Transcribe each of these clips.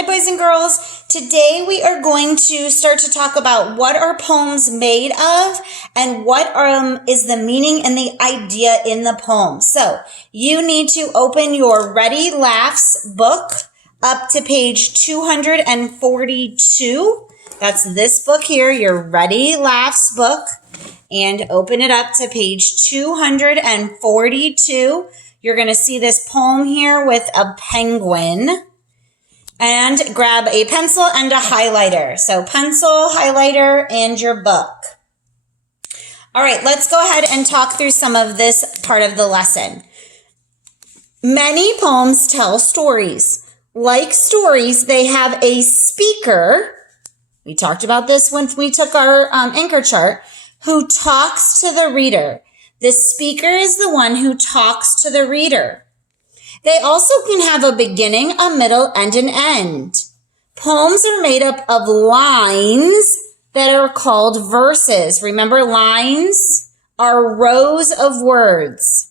Hi boys and girls, today we are going to start to talk about what are poems made of and what is the meaning and the idea in the poem. So you need to open your Ready LAFS book up to page 242. That's this book here, your Ready LAFS book, and open it up to page 242. You're going to see this poem here with a penguin. And grab a pencil and a highlighter. So pencil, highlighter, and your book. All right, let's go ahead and talk through some of this part of the lesson. Many poems tell stories. Like stories, they have a speaker. We talked about this when we took our anchor chart, who talks to the reader. The speaker is the one who talks to the reader. They also can have a beginning, a middle, and an end. Poems are made up of lines that are called verses. Remember, lines are rows of words.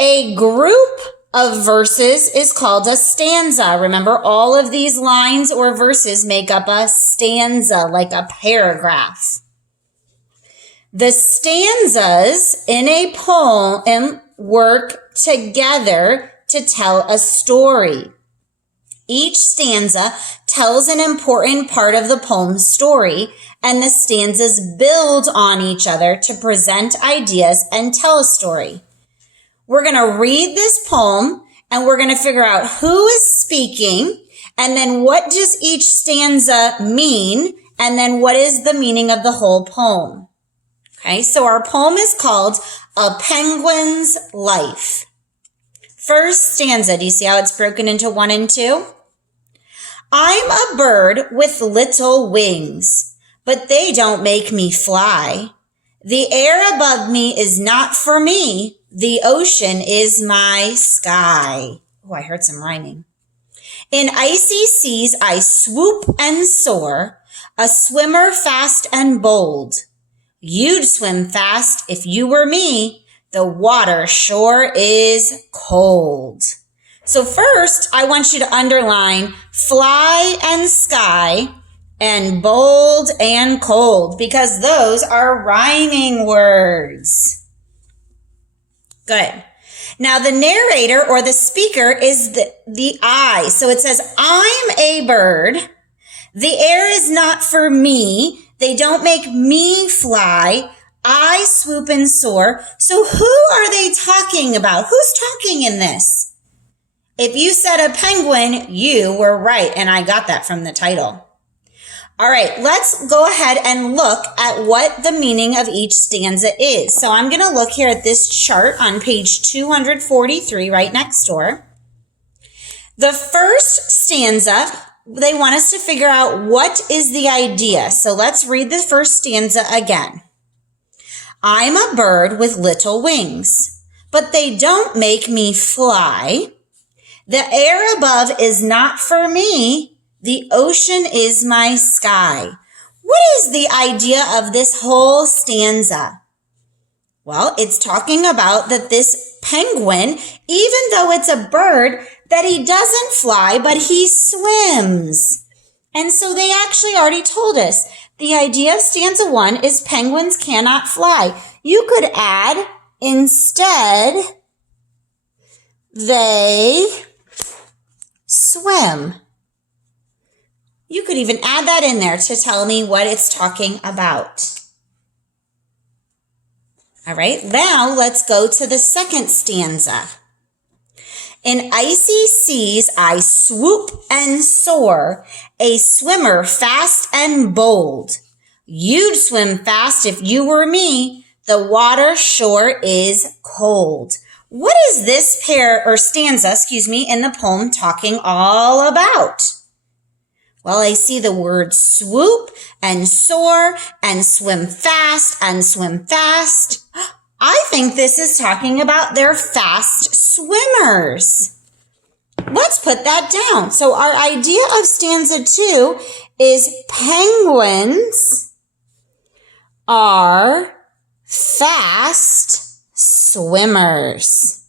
A group of verses is called a stanza. Remember, all of these lines or verses make up a stanza, like a paragraph. The stanzas in a poem work together to tell a story. Each stanza tells an important part of the poem's story, and the stanzas build on each other to present ideas and tell a story. We're going to read this poem, and we're going to figure out who is speaking, and then what does each stanza mean, and then what is the meaning of the whole poem. Okay, so our poem is called A Penguin's Life. First stanza, do you see how it's broken into 1 and 2? I'm a bird with little wings, but they don't make me fly. The air above me is not for me. The ocean is my sky. Oh, I heard some rhyming. In icy seas I swoop and soar, a swimmer fast and bold. You'd swim fast if you were me. The water sure is cold. So first, I want you to underline fly and sky and bold and cold, because those are rhyming words. Good. Now the narrator or the speaker is the I. So it says, I'm a bird. The air is not for me. They don't make me fly. I swoop and soar. So who are they talking about? Who's talking in this? If you said a penguin, you were right. And I got that from the title. All right, let's go ahead and look at what the meaning of each stanza is. So I'm going to look here at this chart on page 243 right next door. The first stanza, they want us to figure out what is the idea. So let's read the first stanza again. I'm a bird with little wings, but they don't make me fly. The air above is not for me. The ocean is my sky. What is the idea of this whole stanza? Well, it's talking about that this penguin, even though it's a bird, that he doesn't fly, but he swims. And so they actually already told us the idea of stanza 1 is penguins cannot fly. You could add, instead, they swim. You could even add that in there to tell me what it's talking about. All right, now let's go to the second stanza. In icy seas I swoop and soar, a swimmer fast and bold. You'd swim fast if you were me. The water sure is cold. What is this stanza, in the poem talking all about? Well, I see the word swoop and soar and swim fast and swim fast. I think this is talking about they're fast swimmers. Let's put that down. So our idea of stanza 2 is penguins are fast swimmers.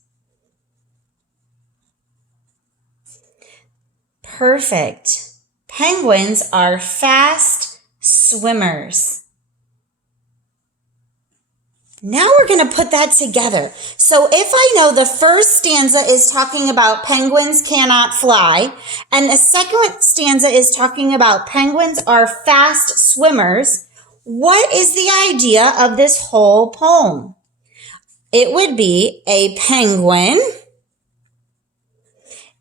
Perfect. Penguins are fast swimmers. Now we're going to put that together. So if I know the first stanza is talking about penguins cannot fly, and the second stanza is talking about penguins are fast swimmers, what is the idea of this whole poem? It would be a penguin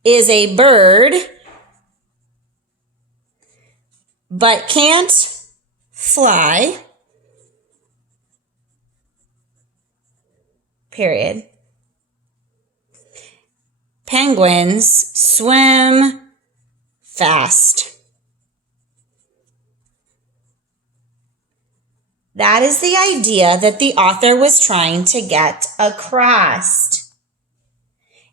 is a bird but can't fly, period. Penguins swim fast. That is the idea that the author was trying to get across.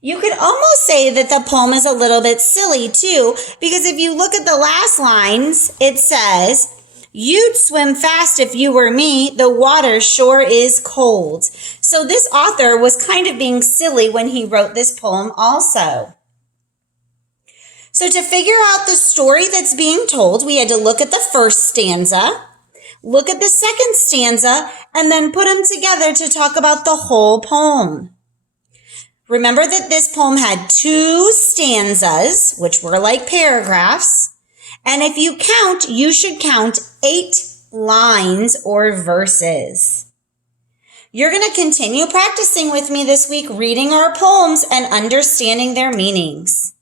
You could almost say that the poem is a little bit silly too, because if you look at the last lines, it says, "You'd swim fast if you were me, the water sure is cold." So this author was kind of being silly when he wrote this poem also. So to figure out the story that's being told, we had to look at the first stanza, look at the second stanza, and then put them together to talk about the whole poem. Remember that this poem had 2 stanzas, which were like paragraphs. And if you count, you should count 8 lines or verses. You're going to continue practicing with me this week, reading our poems and understanding their meanings.